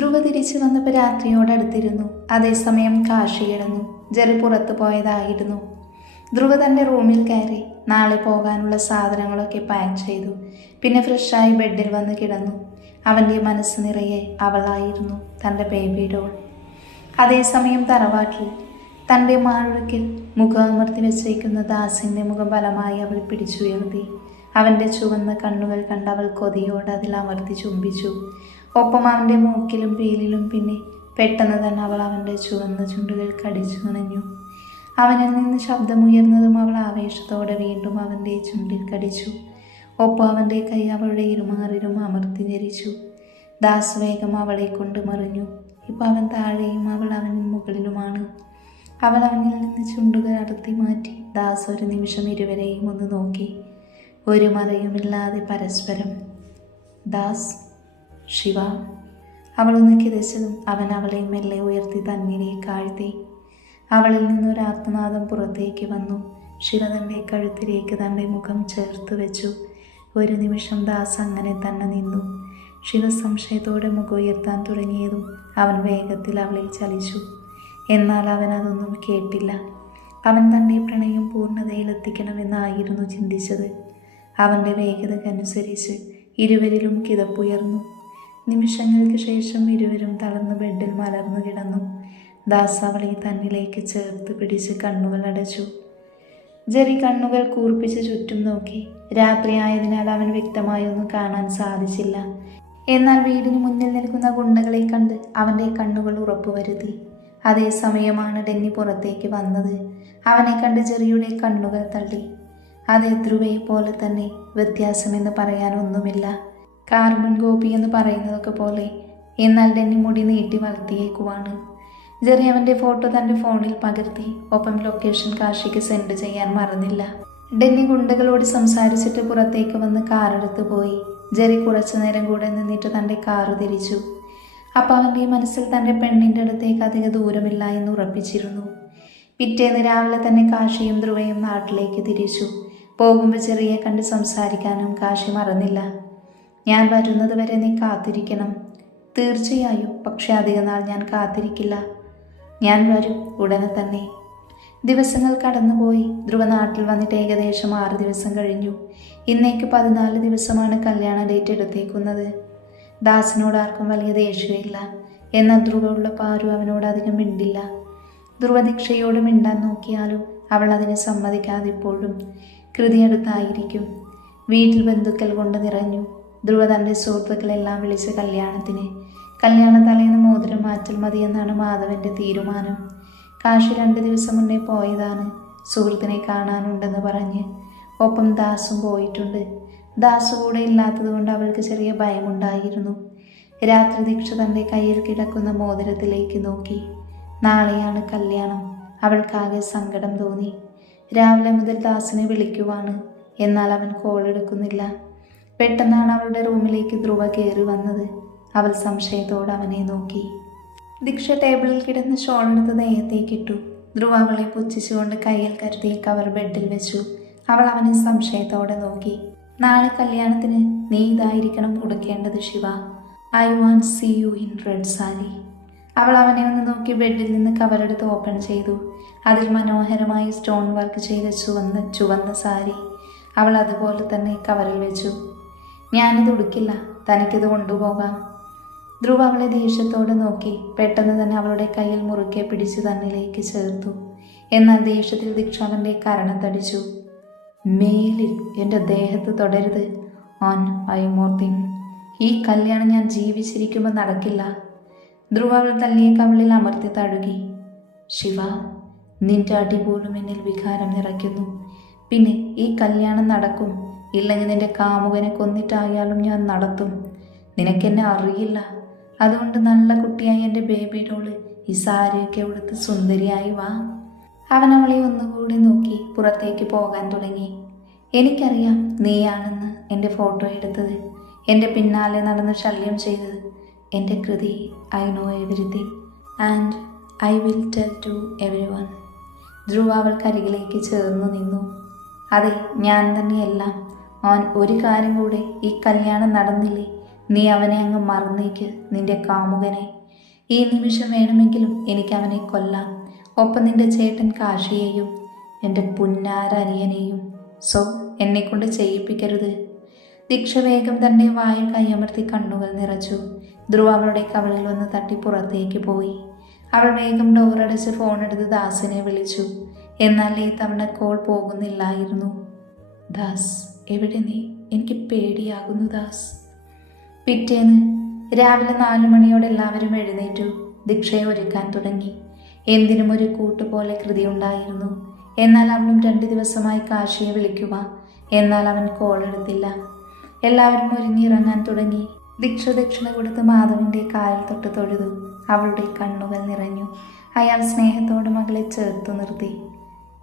ധ്രുവ തിരിച്ചു വന്നപ്പോൾ രാത്രിയോടടുത്തിരുന്നു. അതേസമയം കാശി കിടന്നു. ജെറി പുറത്തു പോയതായിരുന്നു. ധ്രുവ തന്റെ റൂമിൽ കയറി നാളെ പോകാനുള്ള സാധനങ്ങളൊക്കെ പാക്ക് ചെയ്തു. പിന്നെ ഫ്രഷായി ബെഡിൽ വന്ന് കിടന്നു. അവന്റെ മനസ്സ് നിറയെ അവളായിരുന്നു തന്റെ ബേബി ഡോൾ അതേസമയം തറവാട്ടിൽ തന്റെ മാഴുക്കിൽ മുഖമർത്തി വെച്ചേക്കുന്ന ദാസിന്റെ മുഖം ബലമായി അവൾ പിടിച്ചുയർത്തി. അവന്റെ ചുവന്ന കണ്ണുകൾ കണ്ട് അവൾ കൊതിയോട് അതിൽ അമർത്തി ചുംബിച്ചു. ഒപ്പം അവന്റെ മൂക്കിലും പീലിലും പിന്നെ പെട്ടെന്ന് തന്നെ അവൾ അവന്റെ ചുവന്ന ചുണ്ടുകൾ കടിച്ചു നനഞ്ഞു. അവനിൽ നിന്ന് ശബ്ദമുയർന്നതും അവൾ ആവേശത്തോടെ വീണ്ടും അവന്റെ ചുണ്ടിൽ കടിച്ചു ഒപ്പം അവന്റെ കൈ അവളുടെ ഇരുമാറിലും അമർത്തി ധരിച്ചു ദാസ് വേഗം അവളെ കൊണ്ട് മറിഞ്ഞു. ഇപ്പം അവൻ താഴെയും അവൾ അവന് മുകളിലുമാണ്. അവൾ അവനിൽ നിന്ന് ചുണ്ടുകൾ അടർത്തി മാറ്റി ദാസ് ഒരു നിമിഷം ഇരുവരെയും ഒന്ന് നോക്കി. ഒരു മറയുമില്ലാതെ പരസ്പരം ദാസ് ശിവ അവളൊന്ന് കിതച്ചതും അവൻ അവളെ മെല്ലെ ഉയർത്തി തന്നിലേക്ക് ആഴ്ത്തി അവളിൽ നിന്നൊരു ആത്മനാഥം പുറത്തേക്ക് വന്നു. ശിവ തന്റെ കഴുത്തിലേക്ക് തന്റെ മുഖം ചേർത്ത് വെച്ചു. ഒരു നിമിഷം ദാസ് അങ്ങനെ തന്നെ നിന്നു. ശിവ സംശയത്തോടെ മുഖം ഉയർത്താൻ തുടങ്ങിയതും അവൻ വേഗത്തിൽ അവളിൽ ചലിച്ചു. എന്നാൽ അവൻ അതൊന്നും കേട്ടില്ല. അവൻ തന്റെ പ്രണയം പൂർണതയിലെത്തിക്കണമെന്നായിരുന്നു ചിന്തിച്ചത്. അവന്റെ വേഗതക്കനുസരിച്ച് ഇരുവരിലും കിതപ്പുയർന്നു നിമിഷങ്ങൾക്ക് ശേഷം ഇരുവരും തളർന്ന് ബെഡിൽ മലർന്നു കിടന്നു. ദാസ് അവളെ തന്നിലേക്ക് ചേർത്ത് പിടിച്ച് കണ്ണുകൾ അടച്ചു. ജെറി കണ്ണുകൾ കൂർപ്പിച്ച് ചുറ്റും നോക്കി. രാത്രി ആയതിനാൽ അവൻ വ്യക്തമായി ഒന്നും കാണാൻ സാധിച്ചില്ല. എന്നാൽ വീടിന് മുന്നിൽ നിൽക്കുന്ന ഗുണ്ടകളെ കണ്ട് അവന്റെ കണ്ണുകൾ ഉറപ്പുവരുത്തി. അതേസമയമാണ് ഡെന്നി പുറത്തേക്ക് വന്നത്. അവനെ കണ്ട് ജെറിയുടെ കണ്ണുകൾ തള്ളി. അതേ ധ്രുവയെ പോലെ തന്നെ വ്യത്യാസമെന്ന് പറയാനൊന്നുമില്ല കാർബൺ ഗോപി എന്ന് പറയുന്നതൊക്കെ പോലെ എന്നാൽ ഡെന്നി മുടി നീട്ടി വളർത്തിയേക്കുവാണ്. ജെറി അവന്റെ ഫോട്ടോ തന്റെ ഫോണിൽ പകർത്തി. ഒപ്പം ലൊക്കേഷൻ കാശിക്ക് സെൻഡ് ചെയ്യാൻ മറന്നില്ല. ഡെന്നി ഗുണ്ടകളോട് സംസാരിച്ചിട്ട് പുറത്തേക്ക് വന്ന് കാറെടുത്ത് പോയി. ജെറി കുറച്ചു നേരം കൂടെ നിന്നിട്ട് തന്റെ കാറ് തിരിച്ചു. അപ്പം അവന്റെ മനസ്സിൽ തന്റെ പെണ്ണിന്റെ അടുത്തേക്ക് അധിക ദൂരമില്ല എന്ന് ഉറപ്പിച്ചിരുന്നു. പിറ്റേന്ന് രാവിലെ തന്നെ കാശിയും ധ്രുവയും നാട്ടിലേക്ക് തിരിച്ചു. പോകുമ്പോൾ ചെറിയെ കണ്ട് സംസാരിക്കാനും കാശി മറന്നില്ല. ഞാൻ വരുന്നത് വരെ നീ കാത്തിരിക്കണം. തീർച്ചയായും പക്ഷെ അധികം നാൾ ഞാൻ കാത്തിരിക്കില്ല. ഞാൻ വരും ഉടനെ തന്നെ. ദിവസങ്ങൾ കടന്നുപോയി. ധ്രുവ നാട്ടിൽ വന്നിട്ട് ഏകദേശം ആറ് ദിവസം കഴിഞ്ഞു. ഇന്നേക്ക് പതിനാല് ദിവസമാണ് കല്യാണ ഡേറ്റ് എടുത്തേക്കുന്നത്. ദാസിനോട് ആർക്കും വലിയ ദേഷ്യമില്ല. എന്നാൽ ധ്രുവുള്ള പാരു അവനോട് അധികം മിണ്ടില്ല. ധ്രുവദീക്ഷയോട് മിണ്ടാൻ നോക്കിയാലും അവൾ അതിനെ സമ്മതിക്കാതിപ്പോഴും കൃതിയടുത്തായിരിക്കും. വീട്ടിൽ ബന്ധുക്കൾ കൊണ്ട് നിറഞ്ഞു. ധ്രുവ തന്റെ സുഹൃത്തുക്കളെല്ലാം വിളിച്ച് കല്യാണത്തിന്. കല്യാണ തലേന്ന് മോതിരം മാറ്റൽ മതിയെന്നാണ് മാധവന്റെ തീരുമാനം. കാശി രണ്ട് ദിവസം മുന്നേ പോയതാണ്. സുഹൃത്തിനെ കാണാനുണ്ടെന്ന് പറഞ്ഞ്. ഒപ്പം ദാസും പോയിട്ടുണ്ട്. ദാസു കൂടെ ഇല്ലാത്തതുകൊണ്ട് അവൾക്ക് ചെറിയ ഭയമുണ്ടായിരുന്നു. രാത്രി ദീക്ഷ തന്റെ കയ്യിൽ കിടക്കുന്ന മോതിരത്തിലേക്ക് നോക്കി. നാളെയാണ് കല്യാണം. അവൾക്കാകെ സങ്കടം തോന്നി. രാവിലെ മുതൽ ദാസിനെ വിളിക്കുവാണ്. എന്നാൽ അവൻ കോൾ എടുക്കുന്നില്ല. പെട്ടെന്നാണ് അവളുടെ റൂമിലേക്ക് ധ്രുവ കയറി വന്നത്. അവൾ സംശയത്തോടെ അവനെ നോക്കി. ദീക്ഷ ടേബിളിൽ കിടന്ന് ഷോളെടുത്ത് നെയ്യത്തേക്കിട്ടു ധ്രുവ അവളെ പുച്ഛിച്ചുകൊണ്ട് കയ്യിൽ കരുതി കവർ ബെഡിൽ വെച്ചു. അവൾ അവനെ സംശയത്തോടെ നോക്കി. നാളെ കല്യാണത്തിന് നീ ഇതായിരിക്കണം കൊടുക്കേണ്ടത് Shiva. I want see you in red sari അവൾ അവനെ ഒന്ന് നോക്കി ബെഡിൽ നിന്ന് കവറെടുത്ത് ഓപ്പൺ ചെയ്തു. അതിൽ മനോഹരമായി സ്റ്റോൺ വർക്ക് ചെയ്ത ചുവന്ന ചുവന്ന സാരി. അവൾ അതുപോലെ തന്നെ കവറിൽ വെച്ചു. ഞാനിത് ഉടുക്കില്ല തനിക്കിത് കൊണ്ടുപോകാം. ധ്രുവ അവളെ ദേഷ്യത്തോടെ നോക്കി. പെട്ടെന്ന് തന്നെ അവളുടെ കയ്യിൽ മുറുക്കെ പിടിച്ചു തന്നിലേക്ക് ചേർത്തു. എന്നാൽ ദേഷ്യത്തിൽ ദീക്ഷ അവന്റെ കരണത്തടിച്ചു. മേലിൽ എന്റെ ദേഹത്ത് തുടരുത് ഓൺ ഐ മോർ ഈ കല്യാണം ഞാൻ ജീവിച്ചിരിക്കുമ്പോൾ നടക്കില്ല. ധ്രുവ അവൾ തല്ലിയ കവളിൽ അമർത്തി തഴുകി. ശിവ നിന്റെ അടി പോലും എന്നിൽ വികാരം നിറയ്ക്കുന്നു. പിന്നെ ഈ കല്യാണം നടക്കും. ഇല്ലെങ്കിൽ നിന്റെ കാമുകനെ കൊന്നിട്ടായാലും ഞാൻ നടത്തും. നിനക്കെന്നെ അറിയില്ല. അതുകൊണ്ട് നല്ല കുട്ടിയായി എന്റെ ബേബി ഡോൾ ഈ സാരിയൊക്കെ ഉടുത്ത് സുന്ദരിയായി വാ. അവൻ അവളെ ഒന്നുകൂടി നോക്കി പുറത്തേക്ക് പോകാൻ തുടങ്ങി. എനിക്കറിയാം നീയാണെന്ന് എന്റെ ഫോട്ടോ എടുത്തത്. എന്റെ പിന്നാലെ നടന്ന് ശല്യം ചെയ്തത്. എന്റെ Kriti I know everything and I will tell to everyone Dhruva അവൾക്കരികിലേക്ക് ചേർന്ന് നിന്നു. അതെ ഞാൻ തന്നെയെല്ലാം. ഓൻ ഒരു കാര്യം കൂടെ ഈ കല്യാണം നടന്നില്ലേ? നീ അവനെ അങ്ങ് മറന്നേക്ക് നിന്റെ കാമുകനെ. ഈ നിമിഷം വേണമെങ്കിലും എനിക്ക് അവനെ കൊല്ലാം. ഒപ്പം നിന്റെ ചേട്ടൻ കാശിയെയും എന്റെ പുന്നാരനിയനെയും സോ എന്നെക്കൊണ്ട് ചെയ്യിപ്പിക്കരുത്. ദീക്ഷ വേഗം തന്നെ വായിൽ കൈയമർത്തി കണ്ണുകൾ നിറച്ചു. ധ്രുവ അവളുടെ കവളിൽ വന്ന് തട്ടി പുറത്തേക്ക് പോയി. അവൾ വേഗം ഡോറടച്ച് ഫോണെടുത്ത് ദാസിനെ വിളിച്ചു. എന്നാൽ ഈ തവണ കോൾ പോകുന്നില്ലായിരുന്നു. ദാസ്. എവിടെ നീ? എനിക്ക് പേടിയാകുന്നു ദാസ്. പിറ്റേന്ന് രാവിലെ നാലു മണിയോടെ എല്ലാവരും എഴുന്നേറ്റു. ദീക്ഷയെ ഒരുക്കാൻ തുടങ്ങി. എന്തിനും ഒരു കൂട്ടുപോലെ കൃതി ഉണ്ടായിരുന്നു എന്നാൽ അവനും രണ്ട് ദിവസമായി കാശിയെ വിളിക്കുക. എന്നാൽ അവൻ കോൾ എടുത്തില്ല. എല്ലാവരും ഒരുങ്ങിയിറങ്ങാൻ തുടങ്ങി. ദീക്ഷ ദക്ഷിണ കൊടുത്ത് മാധവന്റെ കാലിൽ തൊട്ട് തൊഴുതു. അവളുടെ കണ്ണുകൾ നിറഞ്ഞു. അയാൾ സ്നേഹത്തോട് മകളെ ചേർത്തു നിർത്തി.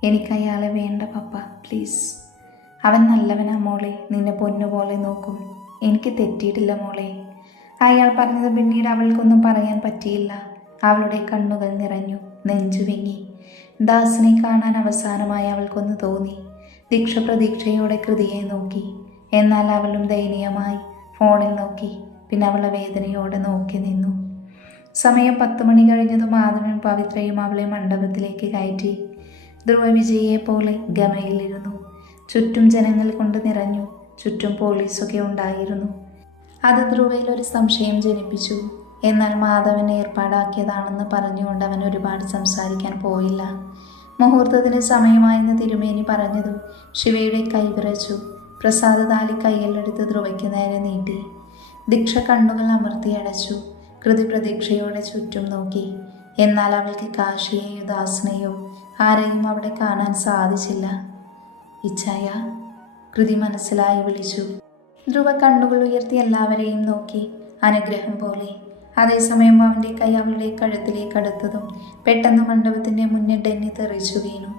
എനിക്ക് അയാളെ വേണ്ട പപ്പ. പ്ലീസ് അവൻ നല്ലവനാ മോളെ നിന്നെ പൊന്നുപോലെ നോക്കും. എനിക്ക് തെറ്റിയിട്ടില്ല മോളെ. അയാൾ പറഞ്ഞത് പിന്നീട് അവൾക്കൊന്നും പറയാൻ പറ്റിയില്ല. അവളുടെ കണ്ണുകൾ നിറഞ്ഞു നെഞ്ചുവിങ്ങി ദാസിനെ കാണാൻ അവസാനമായി അവൾക്കൊന്ന് തോന്നി. ദീക്ഷ പ്രതീക്ഷയോടെ കൃതിയെ നോക്കി. എന്നാൽ അവളും ദയനീയമായി ഫോണിൽ നോക്കി. പിന്നെ അവളെ വേദനയോടെ നോക്കി നിന്നു. സമയം പത്ത് മണി കഴിഞ്ഞതും മാധവൻ പവിത്രയും അവളെ മണ്ഡപത്തിലേക്ക് കയറ്റി. ധ്രുവ വിജയെ പോലെ ഗമയിലിരുന്നു. ചുറ്റും ജനങ്ങൾ കൊണ്ട് നിറഞ്ഞു. ചുറ്റും പോലീസൊക്കെ ഉണ്ടായിരുന്നു. അത് ധ്രുവയിൽ ഒരു സംശയം ജനിപ്പിച്ചു. എന്നാൽ മാധവൻ ഏർപ്പാടാക്കിയതാണെന്ന് പറഞ്ഞുകൊണ്ട് അവൻ ഒരുപാട് സംസാരിക്കാൻ പോയില്ല. മുഹൂർത്തത്തിന് സമയമായെന്ന് തിരുമേനി പറഞ്ഞതും ശിവയുടെ കൈ വിറച്ചു. പ്രസാദ താലി കയ്യിലെടുത്ത് ധ്രുവയ്ക്ക് നേരെ നീട്ടി. ദീക്ഷ കണ്ണുകൾ അമർത്തി അടച്ചു. കൃതി പ്രതീക്ഷയോടെ ചുറ്റും നോക്കി. എന്നാൽ അവൾക്ക് കാശിയെയോ ദാസിനെയോ ആരെയും അവിടെ കാണാൻ സാധിച്ചില്ല. ഇച്ഛായ കൃതി മനസ്സിലായി വിളിച്ചു. ധ്രുവ കണ്ണുകൾ ഉയർത്തി എല്ലാവരെയും നോക്കി. അനുഗ്രഹം പോലെ. അതേസമയം അവന്റെ കൈ അവളുടെ കഴുത്തിലേക്ക് അടുത്തതും പെട്ടെന്ന് മണ്ഡപത്തിന്റെ മുന്നിൽ ഡെന്നി തെറിച്ചു വീണു.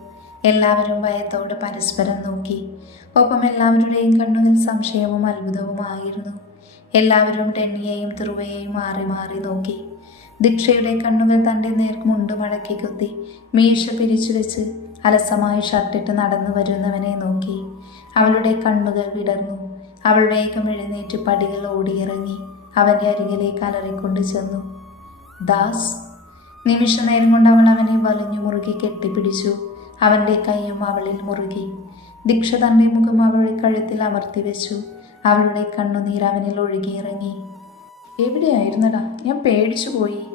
എല്ലാവരും ഭയത്തോട് പരസ്പരം നോക്കി. ഒപ്പം എല്ലാവരുടെയും കണ്ണുകൾ സംശയവും അത്ഭുതവുമായിരുന്നു എല്ലാവരും ഡെന്നിയെയും ധ്രുവയെയും മാറി മാറി നോക്കി. ദീക്ഷയുടെ കണ്ണുകൾ തന്റെ നേർക്ക് മുണ്ട് മടക്കി കുത്തി മീശ പിരിച്ചു വെച്ച് അലസമായി ഷർട്ടിട്ട് നടന്നു വരുന്നവനെ നോക്കി. അവളുടെ കണ്ണുകൾ വിടർന്നു. അവൾ വേഗം എഴുന്നേറ്റ് പടികൾ ഓടിയിറങ്ങി അവന്റെ അരികിലേക്ക് അലറിക്കൊണ്ട് ചെന്നു. ദാസ് നിമിഷനേരം കൊണ്ട് അവൾ അവനെ വലിഞ്ഞു മുറുകി കെട്ടിപ്പിടിച്ചു. അവന്റെ കൈയും അവളിൽ മുറുകി. ദീക്ഷ തന്റെ മുഖം അവളുടെ കഴുത്തിൽ അമർത്തി വെച്ചു. അവളുടെ കണ്ണുനീർ അവനിൽ ഒഴുകിയിറങ്ങി. എവിടെയായിരുന്നടാ? ഞാൻ പേടിച്ചു പോയി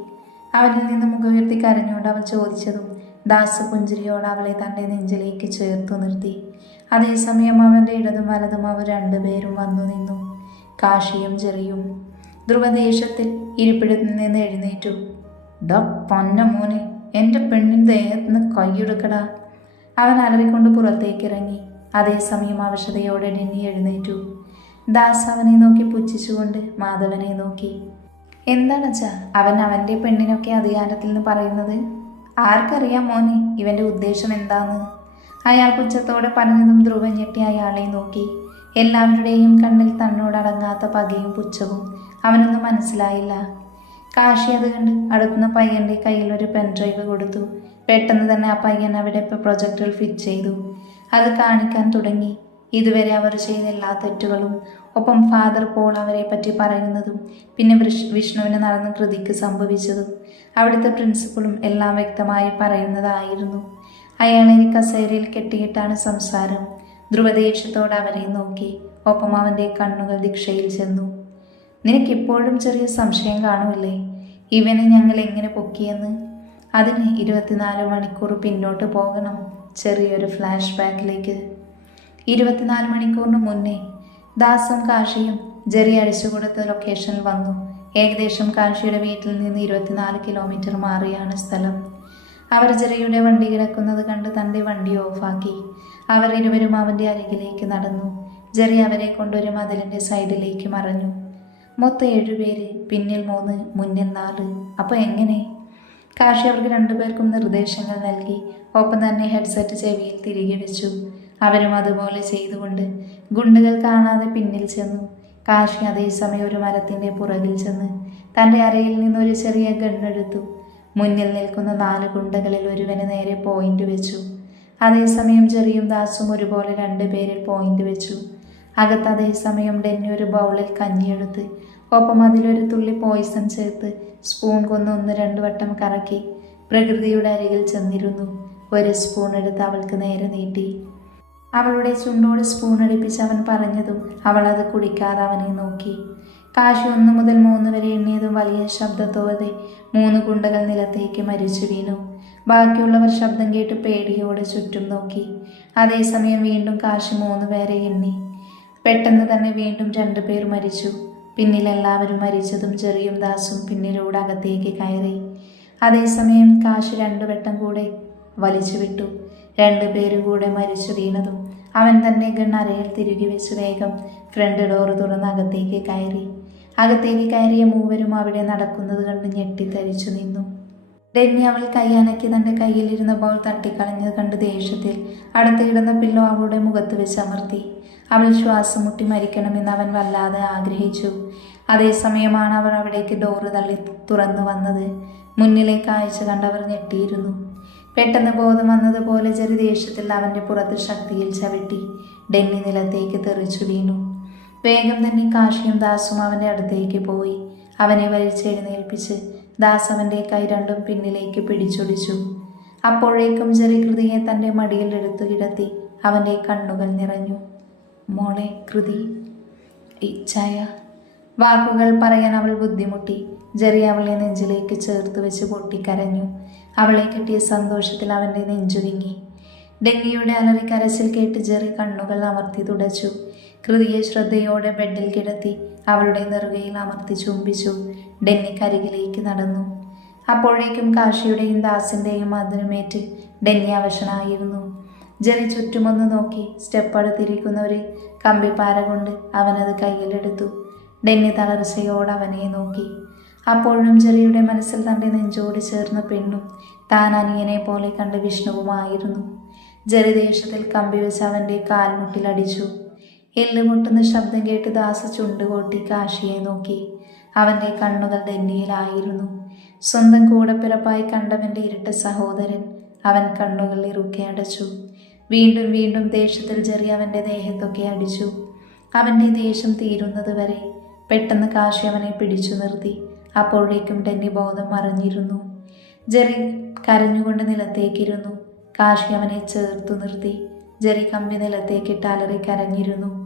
അവനിൽ നിന്ന് മുഖമുയർത്തി കരഞ്ഞുകൊണ്ട് അവൾ ചോദിച്ചതും ദാസ പുഞ്ചിരിയോട് അവളെ തന്റെ നെഞ്ചിലേക്ക് ചേർത്തു നിർത്തി. അതേസമയം അവന്റെ ഇടതും വലതും അവർ രണ്ടുപേരും വന്നു നിന്നു. കാശിയും ചെറിയും ധ്രുവദേശത്തിൽ ഇരിപ്പിടത്തിൽ നിന്ന് എഴുന്നേറ്റു. ഡോ പൊന്ന മോനെ എന്റെ പെണ്ണിന്റെ ദേഹത്ത് നിന്ന് കൈയെടുക്കടാ. അവൻ അലറിക്കൊണ്ട് പുറത്തേക്ക് ഇറങ്ങി അതേസമയം അവശതയോടെ ഡെന്നി എഴുന്നേറ്റു. ദാസ് അവനെ നോക്കി പുച്ഛിച്ചുകൊണ്ട് മാധവനെ നോക്കി. എന്താണച്ചാ അവൻ അവന്റെ പെണ്ണിനൊക്കെ അധികാരത്തിൽ നിന്ന് പറയുന്നത്? ആർക്കറിയാം മോനെ ഇവന്റെ ഉദ്ദേശം എന്താന്ന്? അയാൾ പുച്ഛത്തോടെ പറഞ്ഞതും ധ്രുവൻ ഞെട്ടി അയാളെ നോക്കി. എല്ലാവരുടെയും കണ്ണിൽ തന്നോടടങ്ങാത്ത പകയും പുച്ഛവും അവനൊന്നും മനസ്സിലായില്ല. കാശി അത് കണ്ട് അടുത്തുന്ന പയ്യന്റെ കയ്യിൽ ഒരു പെൻഡ്രൈവ് കൊടുത്തു. പെട്ടെന്ന് തന്നെ ആ പയ്യൻ അവിടെ പ്രൊജക്ടറിൽ ഫിറ്റ് ചെയ്തു. അത് കാണിക്കാൻ തുടങ്ങി. ഇതുവരെ അവർ ചെയ്ത എല്ലാ തെറ്റുകളും ഒപ്പം ഫാദർ പോൾ അവരെ പറ്റി പറയുന്നതും പിന്നെ വിഷ് വിഷ്ണുവിന് നടന്ന കൃതിക്ക് സംഭവിച്ചതും അവിടുത്തെ പ്രിൻസിപ്പളും എല്ലാം വ്യക്തമായി പറയുന്നതായിരുന്നു. അയാളെ കസേരയിൽ കെട്ടിയിട്ടാണ് സംസാരം. ധ്രുവദേശത്തോട് അവരെ നോക്കി ഒപ്പം അവന്റെ കണ്ണുകൾ ദീക്ഷയിൽ ചെന്നു. നിനക്കിപ്പോഴും ചെറിയ സംശയം കാണുമില്ലേ ഇവനെ ഞങ്ങൾ എങ്ങനെ പൊക്കിയെന്ന്? അതിന് ഇരുപത്തിനാല് മണിക്കൂർ പിന്നോട്ട് പോകണം ചെറിയൊരു ഫ്ലാഷ് ബാക്കിലേക്ക്. ഇരുപത്തിനാല് മണിക്കൂറിന് മുന്നേ ദാസും കാശിയും ജെറി അടിച്ചു കൊടുത്ത ലൊക്കേഷനിൽ വന്നു. ഏകദേശം കാശിയുടെ വീട്ടിൽ നിന്ന് ഇരുപത്തിനാല് കിലോമീറ്റർ മാറിയാണ് സ്ഥലം. അവർ ജെറിയുടെ വണ്ടി കിടക്കുന്നത് കണ്ട് തന്റെ വണ്ടി ഓഫാക്കി. അവർ ഇരുവരും അവന്റെ അരികിലേക്ക് നടന്നു. ജെറി അവരെ കൊണ്ടൊരു മതിലിന്റെ സൈഡിലേക്ക് മറഞ്ഞു. മൊത്തം ഏഴുപേര് പിന്നിൽ മൂന്ന് മുന്നിൽ നാല്. അപ്പോൾ എങ്ങനെ? കാഷി അവർക്ക് രണ്ടുപേർക്കും നിർദ്ദേശങ്ങൾ നൽകി. ഒപ്പം തന്നെ ഹെഡ്സെറ്റ് ചെവിയിൽ തിരികെ വെച്ചു. അവരും അതുപോലെ ചെയ്തുകൊണ്ട് ഗുണ്ടുകൾ കാണാതെ പിന്നിൽ ചെന്നു. കാശി അതേസമയം ഒരു മരത്തിന്റെ പുറകിൽ ചെന്ന് തന്റെ അരയിൽ നിന്നൊരു ചെറിയ ഗണ്ണെടുത്തു മുന്നിൽ നിൽക്കുന്ന നാല് ഗുണ്ടകളിൽ ഒരുവന് നേരെ പോയിന്റ് വെച്ചു. അതേസമയം ചെറിയും ദാസും ഒരുപോലെ രണ്ടുപേരിൽ പോയിന്റ് വെച്ചു. അകത്ത് അതേസമയം ഡെന്നി ഒരു ബൗളിൽ കഞ്ഞിയെടുത്ത് ഒപ്പം അതിലൊരു തുള്ളി പോയിസൺ ചേർത്ത് സ്പൂൺ കൊന്ന് ഒന്ന് രണ്ട് വട്ടം കറക്കി പ്രകൃതിയുടെ അരികിൽ ചെന്നിരുന്നു. ഒരു സ്പൂൺ എടുത്ത് അവൾക്ക് നേരെ നീട്ടി. അവളുടെ ചുണ്ടോട് സ്പൂൺ അടുപ്പിച്ച് അവൻ പറഞ്ഞതും അവൾ അത് കുടിക്കാതെ അവനെ നോക്കി. കാശി ഒന്ന് മുതൽ മൂന്ന് വരെ എണ്ണിയതും വലിയ ശബ്ദത്തോടെ മൂന്ന് കുണ്ടകൾ നിലത്തേക്ക് മരിച്ചു വീണു. ബാക്കിയുള്ളവർ ശബ്ദം കേട്ട് പേടിയോടെ ചുറ്റും നോക്കി. അതേസമയം വീണ്ടും കാശി മൂന്ന് പേരെ എണ്ണി. പെട്ടെന്ന് തന്നെ വീണ്ടും രണ്ടു പേർ മരിച്ചു. പിന്നിൽ എല്ലാവരും മരിച്ചതും ചെറിയും ദാസും പിന്നിലൂടെ അകത്തേക്ക് കയറി. അതേസമയം കാശ് രണ്ടു വട്ടം കൂടെ വലിച്ചു വിട്ടു. രണ്ടു പേരും കൂടെ മരിച്ചു വീണതും അവൻ തന്നെ ഗണ്ണറയിൽ തിരികെ വെച്ച് വേഗം ഫ്രണ്ട് ഡോർ തുറന്ന് അകത്തേക്ക് കയറി. അകത്തേക്ക് കയറിയ മൂവരും അവിടെ നടക്കുന്നത് കണ്ട് ഞെട്ടിത്തരിച്ചു നിന്നു. ഡെന്നി അവൾ കൈയനക്കി തന്റെ കയ്യിലിരുന്ന ബോൾ തട്ടിക്കളഞ്ഞത് കണ്ട് ദേഷ്യത്തിൽ അടുത്ത് കിടന്ന പില്ലോ അവളുടെ മുഖത്ത് വെച്ച് അമർത്തി. അവൾ ശ്വാസം മുട്ടി മരിക്കണമെന്ന് അവൻ വല്ലാതെ ആഗ്രഹിച്ചു. അതേസമയമാണ് അവർ അവിടേക്ക് ഡോറ് തള്ളി തുറന്നു വന്നത്. മുന്നിലെ കാഴ്ച കണ്ടവർ ഞെട്ടിയിരുന്നു. പെട്ടെന്ന് ബോധം വന്നതുപോലെ ചെറു ദേഷ്യത്തിൽ അവന്റെ പുറത്ത് ശക്തിയിൽ ചവിട്ടി ഡെന്നി നിലത്തേക്ക് തെറിച്ചു വീണു. വേഗം തന്നെ കാശിയും ദാസും അവന്റെ അടുത്തേക്ക് പോയി. അവനെ വലിച്ചെഴുന്നേൽപ്പിച്ച് ദാസ് അവന്റെ കൈ രണ്ടും പിന്നിലേക്ക് പിടിച്ചൊടിച്ചു. അപ്പോഴേക്കും ചെറിയ കൃതിയെ തന്റെ മടിയിൽ എടുത്തു കിടത്തി അവന്റെ കണ്ണുകൾ നിറഞ്ഞു. മോളെ കൃതി ഇച്ഛായ വാക്കുകൾ പറയാൻ അവൾ ബുദ്ധിമുട്ടി. ജെറി അവളെ നെഞ്ചിലേക്ക് ചേർത്ത് വെച്ച് പൊട്ടിക്കരഞ്ഞു. അവളെ കിട്ടിയ സന്തോഷത്തിൽ അവന്റെ നെഞ്ചുരുങ്ങി ഡെങ്കിയുടെ അലറി കരച്ചിൽ കേട്ട് ജെറി കണ്ണുകൾ അമർത്തി തുടച്ചു. കൃതിയെ ശ്രദ്ധയോടെ ബെഡിൽ കിടത്തി അവളുടെ നെറുകയിൽ അമർത്തി ചുംബിച്ചു. ഡെന്നി കരികിലേക്ക് നടന്നു. അപ്പോഴേക്കും കാശിയുടെയും ദാസിന്റെയും മധുരമേറ്റ് ഡെന്നി അവശനായിരുന്നു. ജെറി ചുറ്റുമൊന്ന് നോക്കി സ്റ്റെപ്പ് അടുത്തിരിക്കുന്ന ഒരു കമ്പിപ്പാര കൊണ്ട് അവനത് കയ്യിലെടുത്തു. ഡെന്നി തളർച്ചയോടവനെ നോക്കി. അപ്പോഴും ചെറിയുടെ മനസ്സിൽ തന്റെ നെഞ്ചോട് ചേർന്ന പെണ്ണും താൻ അനിയനെ പോലെ കണ്ട് വിഷ്ണുവുമായിരുന്നു. ജെറി ദേഷ്യത്തിൽ കമ്പി വെച്ച് അവന്റെ കാൽമുട്ടിലടിച്ചു എല്ലുമുട്ടുന്ന ശബ്ദം കേട്ട് ദാസ് ചുണ്ടുകൊട്ടി കാശിയെ നോക്കി. അവന്റെ കണ്ണുകൾ ഡെന്നിയിലായിരുന്നു സ്വന്തം കൂടപ്പിറപ്പായി കണ്ടവന്റെ ഇരട്ട സഹോദരൻ അവൻ കണ്ണുകൾ ഇറുക്കെ അടച്ചു. വീണ്ടും വീണ്ടും ദേഷ്യത്തിൽ ജെറി അവന്റെ ദേഹത്തൊക്കെ അടിച്ചു. അവന്റെ ദേഷ്യം തീരുന്നത് വരെ പെട്ടെന്ന് കാശി അവനെ പിടിച്ചു നിർത്തി. അപ്പോഴേക്കും ടെന്നി ബോധം മറിഞ്ഞിരുന്നു. ജെറി കരഞ്ഞുകൊണ്ട് നിലത്തേക്കിരുന്നു. കാശി അവനെ ചേർത്തു നിർത്തി. ജെറി കമ്പി നിലത്തേക്കിട്ട് അലറി കരഞ്ഞിരുന്നു.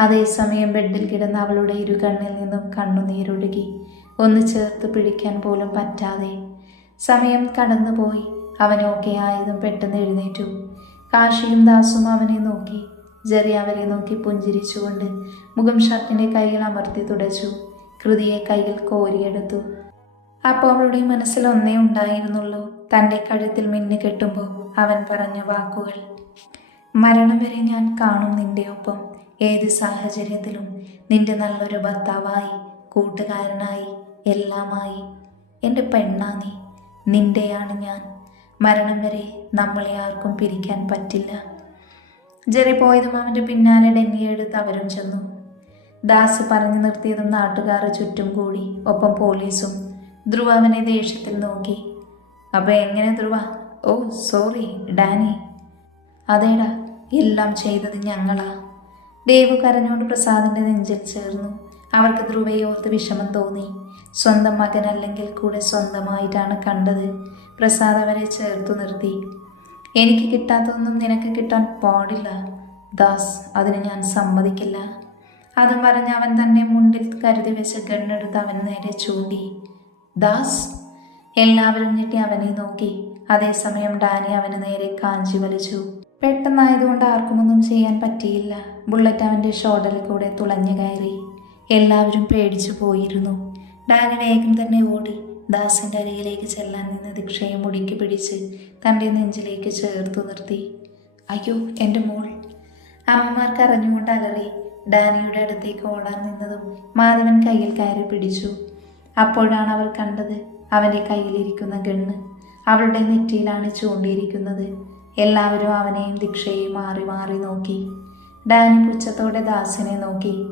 അതേസമയം ബെഡിൽ കിടന്ന അവളുടെ ഇരു കണ്ണിൽ നിന്നും കണ്ണുനീരൊഴുകി. ഒന്ന് ചേർത്ത് പിടിക്കാൻ പോലും പറ്റാതെ. സമയം കടന്നുപോയി. അവനൊക്കെ ആയതും പെട്ടെന്ന് എഴുന്നേറ്റു. കാഷിയും ദാസും അവനെ നോക്കി. ജെറി അവരെ നോക്കി പുഞ്ചിരിച്ചുകൊണ്ട് മുഖം ഷർട്ടിന്റെ കൈകൾ അമർത്തി തുടച്ചു. കൃതിയെ കയ്യിൽ കോരിയെടുത്തു. അപ്പോൾ അവളുടെ മനസ്സിൽ ഒന്നേ ഉണ്ടായിരുന്നുള്ളൂ. തന്റെ കഴുത്തിൽ മിന്നു കെട്ടുമ്പോൾ അവൻ പറഞ്ഞ വാക്കുകൾ. മരണം വരെ ഞാൻ കാണും നിന്റെ ഒപ്പം. ഏത് സാഹചര്യത്തിലും നിന്റെ നല്ലൊരു ഭർത്താവായി കൂട്ടുകാരനായി എല്ലാമായി. എന്റെ പെണ്ണാ നീ. ഞാൻ. മരണം വരെ നമ്മളെ ആർക്കും പിരിക്കാൻ പറ്റില്ല. ജെറി പോയതും അവന്റെ പിന്നാലെ ഡെന്നിയെടുത്ത് അവരും ചെന്നു. ദാസ് പറഞ്ഞു നിർത്തിയത് നാട്ടുകാർ ചുറ്റും കൂടി ഒപ്പം പോലീസും. ധ്രുവ അവനെ ദേഷ്യത്തിൽ നോക്കി. അപ്പോൾ എങ്ങനെ ധ്രുവ? ഓ സോറി ഡാനി. അതേടാ എല്ലാം ചെയ്തത് ഞങ്ങളാ. ദേവു കരഞ്ഞുകൊണ്ട് പ്രസാദിന്റെ നെഞ്ചിൽ ചേർന്നു. അവർക്ക് ധ്രുവയെ ഓർത്ത് വിഷമം തോന്നി. സ്വന്തം മകനല്ലെങ്കിൽ കൂടെ സ്വന്തമായിട്ടാണ് കണ്ടത്. പ്രസാദ് അവരെ ചേർത്തു നിർത്തി. എനിക്ക് കിട്ടാത്തതൊന്നും നിനക്ക് കിട്ടാൻ പാടില്ല ദാസ് അതിന് ഞാൻ സമ്മതിക്കില്ല. അതും പറഞ്ഞ് അവൻ തന്നെ മുണ്ടിൽ കരുതി വെച്ച ഗണ്ണെടുത്ത് അവൻ നേരെ ചൂണ്ടി. ദാസ് എല്ലാവരും ഞെട്ടി അവനെ നോക്കി. അതേസമയം ഡാനി അവന് നേരെ കാഞ്ചി വലിച്ചു. പെട്ടെന്നായതുകൊണ്ട് ആർക്കുമൊന്നും ചെയ്യാൻ പറ്റിയില്ല. ബുള്ളറ്റ് അവന്റെ ഷോൾഡറിൽ കൂടെ തുളഞ്ഞു കയറി. എല്ലാവരും പേടിച്ചു പോയിരുന്നു. ഡാനി വേഗം തന്നെ ഓടി. ദാസിന്റെ അരയിലേക്ക് ചെല്ലാൻ നിന്ന് ദിക്ഷയെ മുടിക്ക് പിടിച്ച് തന്റെ നെഞ്ചിലേക്ക് ചേർത്തു നിർത്തി. അയ്യോ എന്റെ മോൾ അമ്മമാർക്ക് അറിഞ്ഞുകൊണ്ട് അലറി. ഡാനിയുടെ അടുത്തേക്ക് ഓടാൻ നിന്നതും മാധവൻ കയ്യിൽ കയറി പിടിച്ചു. അപ്പോഴാണ് അവൾ കണ്ടത് അവന്റെ കയ്യിലിരിക്കുന്ന ഗണ്ണ് അവളുടെ നെറ്റിയിലാണ് ചൂണ്ടിയിരിക്കുന്നത്. എല്ലാവരും അവനെയും ദീക്ഷയെയും മാറി മാറി നോക്കി. ഡാനി പുച്ഛത്തോടെ ദാസിനെ നോക്കി.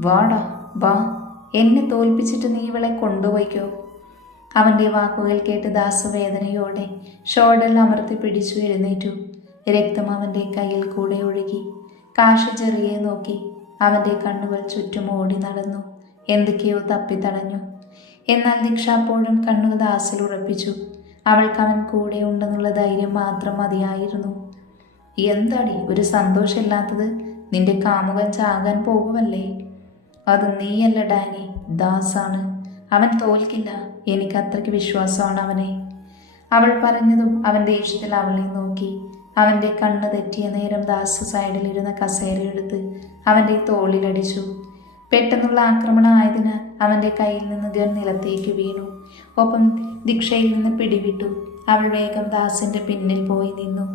വാടാ വാ എന്നെ തോൽപ്പിച്ചിട്ട് നീ ഇവളെ കൊണ്ടുപോയിക്കോ. അവന്റെ വാക്കുകൾ കേട്ട് ദാസ് വേദനയോടെ ഷോഡൽ അമർത്തി പിടിച്ചു എഴുന്നേറ്റു. രക്തം അവന്റെ കയ്യിൽ കൂടെ ഒഴുകി. കാശ് ചെറിയെ നോക്കി. അവന്റെ കണ്ണുകൾ ചുറ്റും ഓടി നടന്നു. എന്തൊക്കെയോ തപ്പിത്തടഞ്ഞു. എന്നാൽ ദീക്ഷ അപ്പോഴും കണ്ണുകൾ ദാസിൽ ഉറപ്പിച്ചു. അവൾക്ക് അവൻ കൂടെ ഉണ്ടെന്നുള്ള ധൈര്യം മാത്രം മതിയായിരുന്നു. എന്താടി ഒരു സന്തോഷമില്ലാത്തത്? നിന്റെ കാമുകൻ ചാകാൻ പോകുമല്ലേ അത് നീയല്ല ഡാനി ദാസാണ്. അവൻ തോൽക്കില്ല. എനിക്ക് അത്രയ്ക്ക് വിശ്വാസമാണ് അവനെ. അവൾ പറഞ്ഞതും അവൻ ദേഷ്യത്തിൽ അവളെ നോക്കി. അവന്റെ കണ്ണ് തെറ്റിയ നേരം ദാസ് സൈഡിലിരുന്ന കസേരയെടുത്ത് അവന്റെ തോളിലടിച്ചു പെട്ടെന്നുള്ള ആക്രമണം ആയതിനാൽ അവന്റെ കയ്യിൽ നിന്ന് ഗൺ നിലത്തേക്ക് വീണു. ഒപ്പം ദിക്ഷയിൽ നിന്ന് പിടിവിട്ടു. അവൾ വേഗം ദാസിന്റെ പിന്നിൽ പോയി നിന്നു.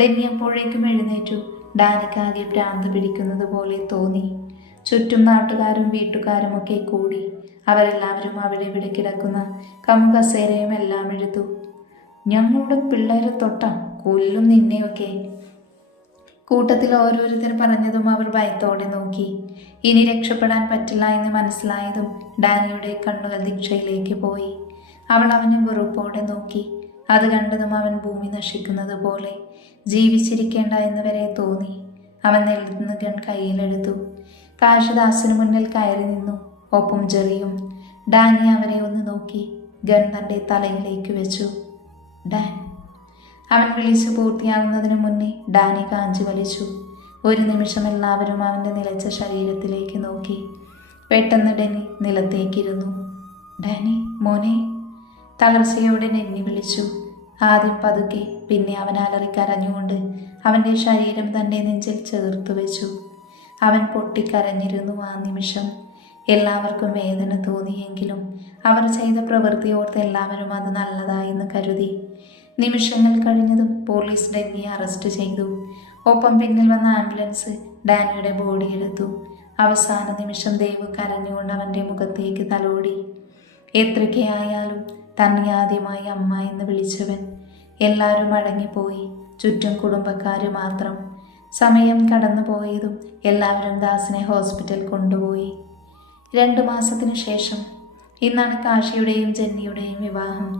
ഡെന്നി അപ്പോഴേക്കും എഴുന്നേറ്റു. ഡാനിക്കാകെ ഭ്രാന്ത് പിടിക്കുന്നത് പോലെ തോന്നി. ചുറ്റും നാട്ടുകാരും വീട്ടുകാരും ഒക്കെ കൂടി. അവരെല്ലാവരും അവിടെ ഇവിടെ കിടക്കുന്ന കമുകസേരയും എല്ലാം എടുത്തു. ഞങ്ങളുടെ പിള്ളേരെ തൊട്ട. കൊല്ലും നിന്നെയൊക്കെ. കൂട്ടത്തിൽ ഓരോരുത്തർ പറഞ്ഞതും അവർ ഭയത്തോടെ നോക്കി. ഇനി രക്ഷപ്പെടാൻ പറ്റില്ല എന്ന് മനസ്സിലായതും ഡാനിയുടെ കണ്ണുകൾ ദീക്ഷയിലേക്ക് പോയി. അവൾ അവനെ വെറുപ്പോടെ നോക്കി. അത് കണ്ടതും അവൻ ഭൂമി നശിക്കുന്നത് പോലെ ജീവിച്ചിരിക്കേണ്ട എന്ന് വരെ തോന്നി. അവൻ നിലത്തുനിന്ന് ഗൺ കയ്യിലെടുത്തു. കാശിദാസിന് മുന്നിൽ കയറി നിന്നു. ഒപ്പം ജെറിയും ഡാനി അവനെ ഒന്ന് നോക്കി. ഗൺ തന്റെ തലയിലേക്ക് വെച്ചു. ഡാൻ. അവൻ വിളിച്ചു പൂർത്തിയാകുന്നതിന് മുന്നേ ഡാനി കാഞ്ചു വലിച്ചു. ഒരു നിമിഷം എല്ലാവരും അവന്റെ നിലച്ച ശരീരത്തിലേക്ക് നോക്കി. പെട്ടെന്ന് ഡെന്നി നിലത്തേക്കിരുന്നു. ഡാനി മോനെ. തളർച്ചയോടെ നെന്നി വിളിച്ചു. ആദ്യം പതുക്കെ പിന്നെ അവൻ അലറിക്കരഞ്ഞുകൊണ്ട് അവന്റെ ശരീരം തന്റെ നെഞ്ചിൽ ചേർത്തു വെച്ചു. അവൻ പൊട്ടിക്കരഞ്ഞിരുന്നു ആ നിമിഷം. എല്ലാവർക്കും വേദന തോന്നിയെങ്കിലും അവർ ചെയ്ത പ്രവൃത്തി ഓർത്ത് എല്ലാവരും അത് നല്ലതായെന്ന് കരുതി. നിമിഷങ്ങൾ കഴിഞ്ഞതും പോലീസ് ഡെന്നിയെ അറസ്റ്റ് ചെയ്തു. ഒപ്പം പിന്നിൽ വന്ന ആംബുലൻസ് ഡാനിയുടെ ബോഡി എടുത്തു. അവസാന നിമിഷം ദേവ് കരഞ്ഞുകൊണ്ട് അവന്റെ മുഖത്തേക്ക് തലോടി. എത്രയ്ക്കായാലും തന്നെ ആദ്യമായി അമ്മ എന്ന് വിളിച്ചവൻ. എല്ലാവരും അടങ്ങിപ്പോയി. ചുറ്റും കുടുംബക്കാർ മാത്രം. സമയം കടന്നു പോയതും എല്ലാവരും ദാസിനെ ഹോസ്പിറ്റൽ കൊണ്ടുപോയി. രണ്ടു മാസത്തിനു ശേഷം ഇന്നാണ് കാശിയുടെയും ജന്നിയുടെയും വിവാഹം.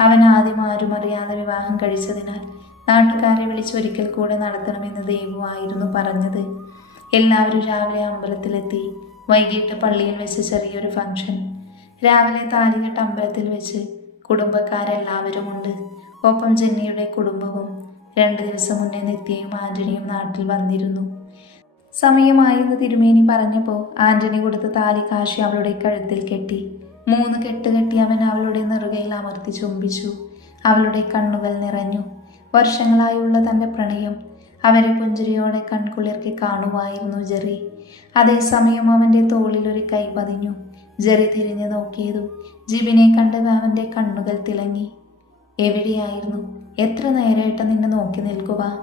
അവൻ ആദ്യം ആരും അറിയാതെ വിവാഹം കഴിച്ചതിനാൽ നാട്ടുകാരെ വിളിച്ചൊരിക്കൽ കൂടെ നടത്തണമെന്ന് ദേവു ആയിരുന്നു പറഞ്ഞത്. എല്ലാവരും രാവിലെ അമ്പലത്തിലെത്തി. വൈകിട്ട് പള്ളിയിൽ വെച്ച് ചെറിയൊരു ഫംഗ്ഷൻ. രാവിലെ താലികെട്ട് അമ്പലത്തിൽ വെച്ച് കുടുംബക്കാരെല്ലാവരും ഉണ്ട്. ഒപ്പം ജെന്നിയുടെ കുടുംബവും രണ്ട് ദിവസം മുന്നേ നിത്യയും ആന്റണിയും നാട്ടിൽ വന്നിരുന്നു. സമയമായെന്ന് തിരുമേനി പറഞ്ഞപ്പോൾ ആന്റണി കൊടുത്ത താലി കാശി അവളുടെ കഴുത്തിൽ കെട്ടി. മൂന്ന് കെട്ടുകെട്ടി അവൻ അവളുടെ നെറുകയിൽ അമർത്തി ചുംബിച്ചു. അവളുടെ കണ്ണുകൾ നിറഞ്ഞു. വർഷങ്ങളായുള്ള തന്റെ പ്രണയം അവരെ പുഞ്ചിരിയോടെ കൺകുളിർക്കി കാണുമായിരുന്നു ജെറി. അതേസമയം അവന്റെ തോളിലൊരു കൈ പതിഞ്ഞു. ജെറി തിരിഞ്ഞു നോക്കിയതും ജിബിനെ കണ്ട് അവന്റെ കണ്ണുകൾ തിളങ്ങി. എവിടെയായിരുന്നു? എത്ര നേരമായിട്ട് നിന്നെ നോക്കി നിൽക്കുക?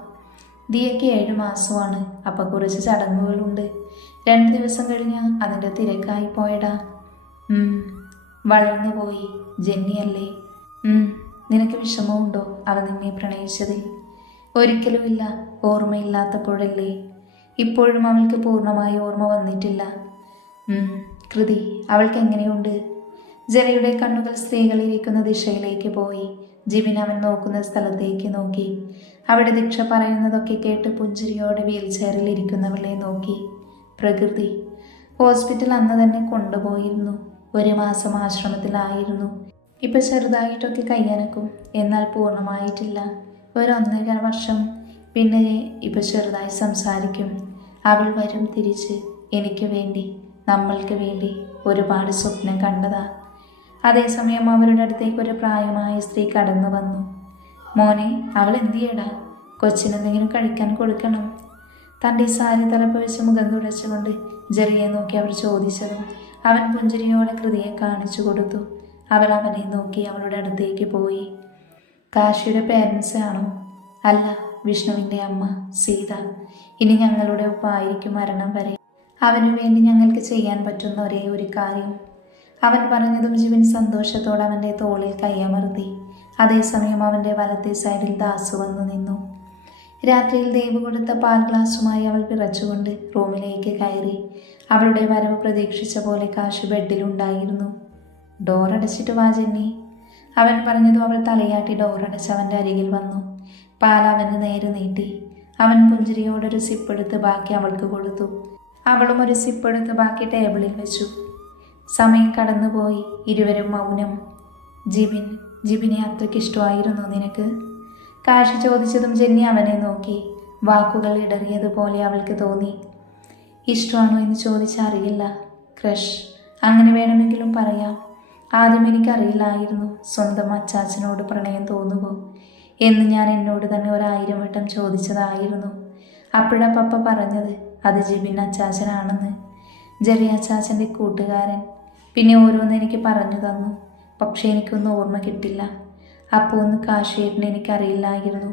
ദിയയ്ക്ക് ഏഴ് മാസമാണ്. അപ്പം കുറച്ച് ചടങ്ങുകളുണ്ട്. രണ്ട് ദിവസം കഴിഞ്ഞ് അതിന്റെ തിരക്കായി പോയടാ. ഉം, വളർന്നു പോയി ജെന്നിയല്ലേ നിനക്ക് വിഷമമുണ്ടോ? അവൻ നിന്നെ പ്രണയിച്ചതിൽ. ഒരിക്കലുമില്ല ഓർമ്മയില്ലാത്തപ്പോഴല്ലേ. ഇപ്പോഴും അവൾക്ക് പൂർണമായി ഓർമ്മ വന്നിട്ടില്ല. കൃതി അവൾക്ക് എങ്ങനെയുണ്ട് ജലയുടെ കണ്ണുകൾ സ്ത്രീകളിരിക്കുന്ന ദിശയിലേക്ക് പോയി. ജിബിൻ അവൻ നോക്കുന്ന സ്ഥലത്തേക്ക് നോക്കി. അവിടെ ദീക്ഷ പറയുന്നതൊക്കെ കേട്ട് പുഞ്ചിരിയോടെ വീൽ ചെയറിൽ ഇരിക്കുന്നവളെ നോക്കി. പ്രകൃതി ഹോസ്പിറ്റൽ അന്ന് തന്നെ കൊണ്ടുപോയിരുന്നു. ഒരു മാസം ആശ്രമത്തിലായിരുന്നു. ഇപ്പം ചെറുതായിട്ടൊക്കെ കയ്യനക്കും. എന്നാൽ പൂർണമായിട്ടില്ല. ഒരു ഒന്നര വർഷം. പിന്നെ ഇപ്പം ചെറുതായി സംസാരിക്കും. അവൾ വരും തിരിച്ച്. എനിക്ക് വേണ്ടി നമ്മൾക്ക് വേണ്ടി ഒരുപാട് സ്വപ്നം കണ്ടതാ. അതേസമയം അവരുടെ അടുത്തേക്ക് ഒരു പ്രായമായ സ്ത്രീ കടന്നു വന്നു. മോനെ അവൾ എന്തു ചെയ്യടാ? കൊച്ചിനെന്തെങ്കിലും കഴിക്കാൻ കൊടുക്കണം. തന്റെ സാരി തലപ്പ് വെച്ച് മുഖം തുടച്ചുകൊണ്ട് ജെറിയെ നോക്കി അവർ ചോദിച്ചതും അവൻ പുഞ്ചിരിയോടെ കൃതിയെ കാണിച്ചു കൊടുത്തു. അവൾ അവനെ നോക്കി അവളുടെ അടുത്തേക്ക് പോയി. കാശിയുടെ പേരൻസ് ആണോ? അല്ല വിഷ്ണുവിന്റെ അമ്മ സീത. ഇനി ഞങ്ങളുടെ ഒപ്പായിരിക്കും മരണം വരെ. അവനു വേണ്ടി ഞങ്ങൾക്ക് ചെയ്യാൻ പറ്റുന്ന ഒരേ ഒരു കാര്യം. അവൻ പറഞ്ഞതും ജീവൻ സന്തോഷത്തോടെ അവന്റെ തോളിൽ കൈയമർത്തി അതേസമയം അവന്റെ വലത്തെ സൈഡിൽ ദാസു വന്നു നിന്നു. രാത്രിയിൽ ദേവ് കൊടുത്ത പാൽ ഗ്ലാസുമായി അവൾ പിറച്ചുകൊണ്ട് റൂമിലേക്ക് കയറി. അവളുടെ വരവ് പ്രതീക്ഷിച്ച പോലെ കാശ് ബെഡിലുണ്ടായിരുന്നു ഡോറടച്ചിട്ട് വാ ജെന്നി. അവൻ പറഞ്ഞതും അവൾ തലയാട്ടി ഡോറടച്ച് അവന്റെ അരികിൽ വന്നു. പാൽ അവന് നേരെ നീട്ടി. അവൻ പുഞ്ചിരിയോടൊരു സിപ്പെടുത്ത് ബാക്കി അവൾക്ക് കൊടുത്തു. അവളും ഒരു സിപ്പ് സിപ്പെടുത്ത് ബാക്കി ടേബിളിൽ വെച്ചു. സമയം കടന്നുപോയി. ഇരുവരും മൗനം. ജിബിൻ ജിബിനെ അത്രയ്ക്ക് ഇഷ്ടമായിരുന്നു നിനക്ക്? കാശി ചോദിച്ചതും ജെന്നി അവനെ നോക്കി. വാക്കുകൾ ഇടറിയതുപോലെ അവൾക്ക് തോന്നി. ഇഷ്ടമാണോ എന്ന് ചോദിച്ചറിയില്ല ക്രഷ് അങ്ങനെ വേണമെങ്കിലും പറയാം. ആദ്യം എനിക്കറിയില്ലായിരുന്നു. സ്വന്തം അച്ചാച്ചനോട് പ്രണയം തോന്നുമോ എന്ന് ഞാൻ എന്നോട് തന്നെ ഒരായിരം വട്ടം ചോദിച്ചതായിരുന്നു. അപ്പോഴാ പപ്പ പറഞ്ഞത് അത് ജിബിൻ അച്ചാച്ചനാണെന്ന്. ജെറി അച്ചാച്ചന്റെ കൂട്ടുകാരൻ. പിന്നെ ഓരോന്ന് എനിക്ക് പറഞ്ഞു തന്നു. പക്ഷേ എനിക്കൊന്നും ഓർമ്മ കിട്ടില്ല. അപ്പോൾ ഒന്ന് കാശിയേട്ടനെ എനിക്കറിയില്ലായിരുന്നു.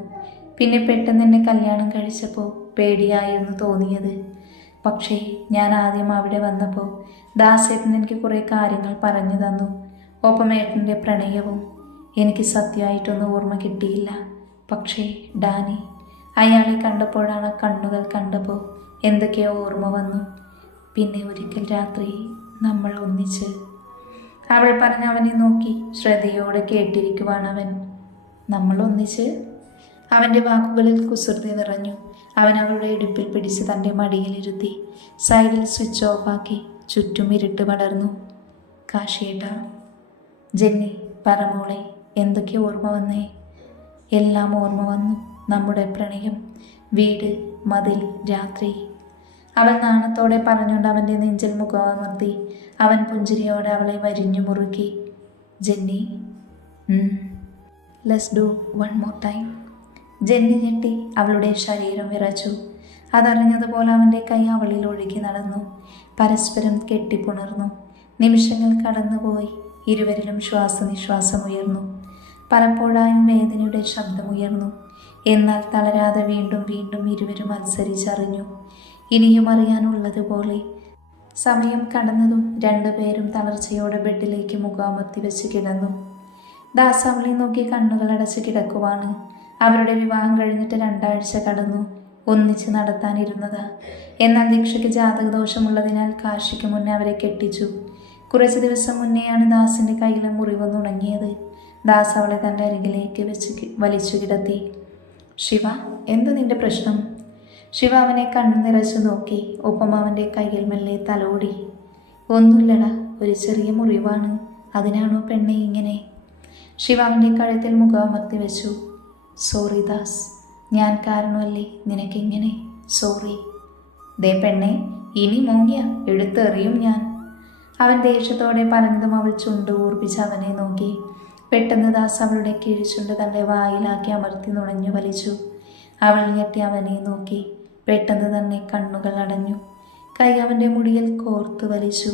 പിന്നെ പെട്ടെന്ന് എന്നെ കല്യാണം കഴിച്ചപ്പോൾ പേടിയായിരുന്നു തോന്നിയത്. പക്ഷേ ഞാൻ ആദ്യം അവിടെ വന്നപ്പോൾ ദാസേട്ടൻ എനിക്ക് കുറേ കാര്യങ്ങൾ പറഞ്ഞു തന്നു. ഒപ്പം ഏട്ടന്റെ പ്രണയവും എനിക്ക് സത്യമായിട്ടൊന്നും ഓർമ്മ കിട്ടിയില്ല. പക്ഷേ ഡാനി അയാളെ കണ്ടപ്പോഴാണ് കണ്ണുകൾ കണ്ടപ്പോൾ എന്തൊക്കെയോ ഓർമ്മ വന്നു. പിന്നെ ഒരിക്കൽ രാത്രി നമ്മൾ ഒന്നിച്ച് അവൾ പറഞ്ഞ അവനെ നോക്കി ശ്രദ്ധയോടെ കേട്ടിരിക്കുവാണ് അവൻ. നമ്മൾ ഒന്നിച്ച് അവന്റെ വാക്കുകളിൽ കുസൃതി നിറഞ്ഞു. അവൻ അവളുടെ ഇടുപ്പിൽ പിടിച്ച് തന്റെ മടിയിലിരുത്തി സൈഡിൽ സ്വിച്ച് ഓഫാക്കി ചുറ്റും ഇരുട്ട് വളർന്നു കാശിയേട്ട ജെന്നി പറമോളെ എന്തൊക്കെ ഓർമ്മ വന്നേ? എല്ലാം ഓർമ്മ വന്നു. നമ്മുടെ പ്രണയം വീട് മതിൽ രാത്രി അവൾ നാണത്തോടെ പറഞ്ഞുകൊണ്ട് അവന്റെ നെഞ്ചിൽ മുഖമർത്തി അവൻ പുഞ്ചിരിയോടെ അവളെ വരിഞ്ഞു മുറുക്കി. Jenny let's do one more time Jenny ഞെട്ടി അവളുടെ ശരീരം വിറച്ചു. അതറിഞ്ഞതുപോലെ അവന്റെ കൈ അവളിൽ ഒഴുകി നടന്നു. പരസ്പരം കെട്ടിപ്പുണർന്നു. നിമിഷങ്ങൾ കടന്നുപോയി. ഇരുവരിലും ശ്വാസനിശ്വാസം ഉയർന്നു പലപ്പോഴായും വേദനയുടെ ശബ്ദമുയർന്നു. എന്നാൽ തളരാതെ വീണ്ടും വീണ്ടും ഇരുവരും മത്സരിച്ചറിഞ്ഞു. ഇനിയും അറിയാനുള്ളതുപോലെ സമയം കടന്നതും രണ്ടുപേരും തളർച്ചയോടെ ബെഡിലേക്ക് മുഖാമർത്തി വെച്ച് കിടന്നു. ദാസ് നോക്കി കണ്ണുകൾ അടച്ച് കിടക്കുവാണ്. അവരുടെ വിവാഹം കഴിഞ്ഞിട്ട് രണ്ടാഴ്ച കടന്നു ഒന്നിച്ച് നടത്താനിരുന്നത്. എന്നാൽ ദീക്ഷയ്ക്ക് ജാതകദോഷമുള്ളതിനാൽ കാശിക്ക് മുന്നേ അവരെ കെട്ടിച്ചു. കുറച്ച് ദിവസം മുന്നെയാണ് ദാസിന്റെ കയ്യിലെ മുറിവ് തുടങ്ങിയത് ദാസ് അവളെ തന്റെ അരികിലേക്ക് വെച്ച് വലിച്ചു കിടത്തി. ശിവ എന്ത് നിന്റെ പ്രശ്നം? ശിവ അവനെ കണ്ണു നിറച്ചു നോക്കി. ഒപ്പം അവന്റെ കയ്യിൽ മെല്ലെ തലോടി. ഒന്നുമില്ലടാ ഒരു ചെറിയ മുറിവാണ്. അതിനാണോ പെണ്ണെ ഇങ്ങനെ? ശിവ അവന്റെ കഴുത്തിൽ മുഖാമർത്തി വെച്ചു. സോറി ദാസ് ഞാൻ കാരണമല്ലേ നിനക്കിങ്ങനെ സോറി. ദേ പെണ്ണെ ഇനി മോങ്ങിയ എടുത്തെറിയും ഞാൻ. അവൻ ദേഷ്യത്തോടെ പറഞ്ഞതും അവൾ ചുണ്ട് ഊർപ്പിച്ച് അവനെ നോക്കി. പെട്ടെന്ന് ദാസ് അവളുടെ കിഴിച്ചുണ്ട് തന്റെ വായിലാക്കി അമർത്തി നുണഞ്ഞു വലിച്ചു. അവൾ ഞെട്ടി അവനെ നോക്കി. പെട്ടെന്ന് തന്നെ കണ്ണുകൾ അടഞ്ഞു. കൈ അവന്റെ മുടിയിൽ കോർത്തു വലിച്ചു.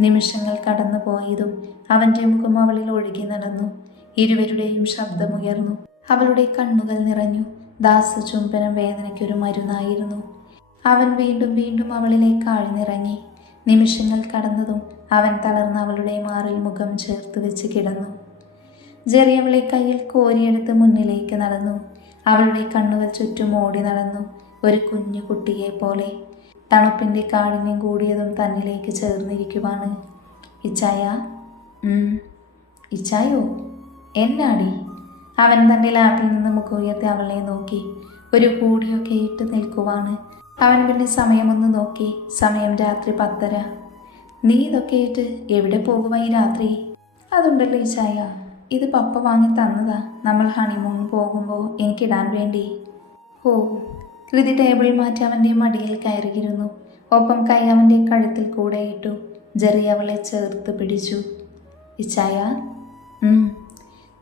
നിമിഷങ്ങൾ കടന്നു പോയതും അവന്റെ മുഖം അവളിൽ ഒഴുകി നടന്നു. ഇരുവരുടെയും ശബ്ദമുയർന്നു. അവളുടെ കണ്ണുകൾ നിറഞ്ഞു. ദാസ് ചുംബനം വേദനയ്ക്കൊരു മരുന്നായിരുന്നു. അവൻ വീണ്ടും വീണ്ടും അവളിലേക്ക് ആഴ്ന്നിറങ്ങി. നിമിഷങ്ങൾ കടന്നതും അവൻ തളർന്ന് അവളുടെ മാറിൽ മുഖം ചേർത്ത് വെച്ച് കിടന്നു. ജെറി അവളെ കയ്യിൽ കോരിയെടുത്ത് മുന്നിലേക്ക് നടന്നു. അവളുടെ കണ്ണുകൾ ചുറ്റും ഓടി നടന്നു. ഒരു കുഞ്ഞു കുട്ടിയെ പോലെ തണുപ്പിന്റെ കാഠിന്യം കൂടിയതും തന്നിലേക്ക് ചേർന്നിരിക്കുവാണ്. ഇച്ചായ. ഇച്ചായോ എന്നാടി? അവൻ തന്റെ ലാപ്പിൽ നിന്ന് മുഖമുയർത്തി അവളെ നോക്കി. ഒരു കൂടിയൊക്കെ ഇട്ട് നിൽക്കുവാണ്. അവൻ പിന്നെ സമയമൊന്ന് നോക്കി. സമയം രാത്രി പത്തര. നീ ഇതൊക്കെ ഇട്ട് എവിടെ പോകുക ഈ രാത്രി? അതുണ്ടല്ലോ ഇച്ചായ. ഇത് പപ്പ വാങ്ങി തന്നതാ. നമ്മൾ ഹണിമൂൺ പോകുമ്പോൾ എനിക്കിടാൻ വേണ്ടി. ഓ കൃതി ടേബിൾ മാറ്റി അവന്റെ മടിയിൽ കയറിയിരുന്നു. ഒപ്പം കൈ അവന്റെ കഴുത്തിൽ കൂടെ ഇട്ടു. ജെറി അവളെ ചേർത്ത് പിടിച്ചു. ഇച്ചായ.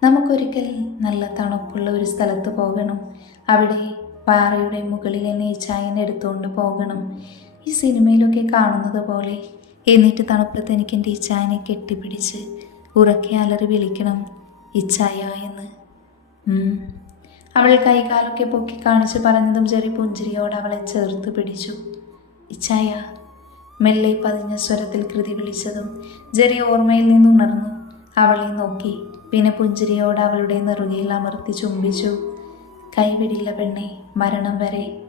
നമുക്കൊരിക്കൽ നല്ല തണുപ്പുള്ള ഒരു സ്ഥലത്ത് പോകണം. അവിടെ പാറയുടെ മുകളിൽ എന്നെ ഇച്ചായനെ എടുത്തുകൊണ്ട് പോകണം. ഈ സിനിമയിലൊക്കെ കാണുന്നത് പോലെ. എന്നിട്ട് തണുപ്പത്ത് എനിക്ക് എന്റെ ഇച്ചായനെ കെട്ടിപ്പിടിച്ച് ഉറക്കെ അലറി വിളിക്കണം ഇച്ചായ എന്ന്. അവൾ കൈകാലൊക്കെ പൊക്കി കാണിച്ച് പറഞ്ഞതും ചെറി പുഞ്ചിരിയോട് അവളെ ചേർത്ത് പിടിച്ചു. ഇച്ചായ മെല്ലെ പതിഞ്ഞ സ്വരത്തിൽ കൃതി വിളിച്ചതും ജെറി ഓർമ്മയിൽ നിന്നുണർന്നു അവളെ നോക്കി. പിന്നെ പുഞ്ചിരിയോട് അവളുടെ നെറുകയിൽ അമർത്തി ചുംബിച്ചു. കൈവിടില്ല പെണ്ണെ മരണം വരെ.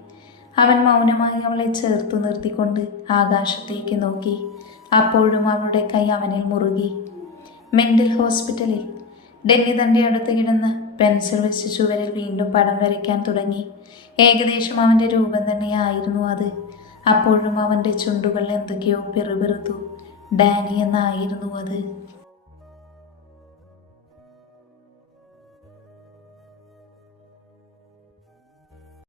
അവൻ മൗനമായി അവളെ ചേർത്ത് നിർത്തിക്കൊണ്ട് ആകാശത്തേക്ക് നോക്കി. അപ്പോഴും അവളുടെ കൈ അവനിൽ മുറുകി. മെന്റൽ ഹോസ്പിറ്റലിൽ. ഡെന്നി തന്റെ അടുത്ത് കിടന്ന് പെൻസിൽ വെച്ച് ചുവരിൽ വീണ്ടും പടം വരയ്ക്കാൻ തുടങ്ങി. ഏകദേശം അവന്റെ രൂപം തന്നെയായിരുന്നു അത്. അപ്പോഴും അവന്റെ ചുണ്ടുകൾ എന്തൊക്കെയോ പിറുപിറുത്തു. ഡാനി എന്നായിരുന്നു അത്.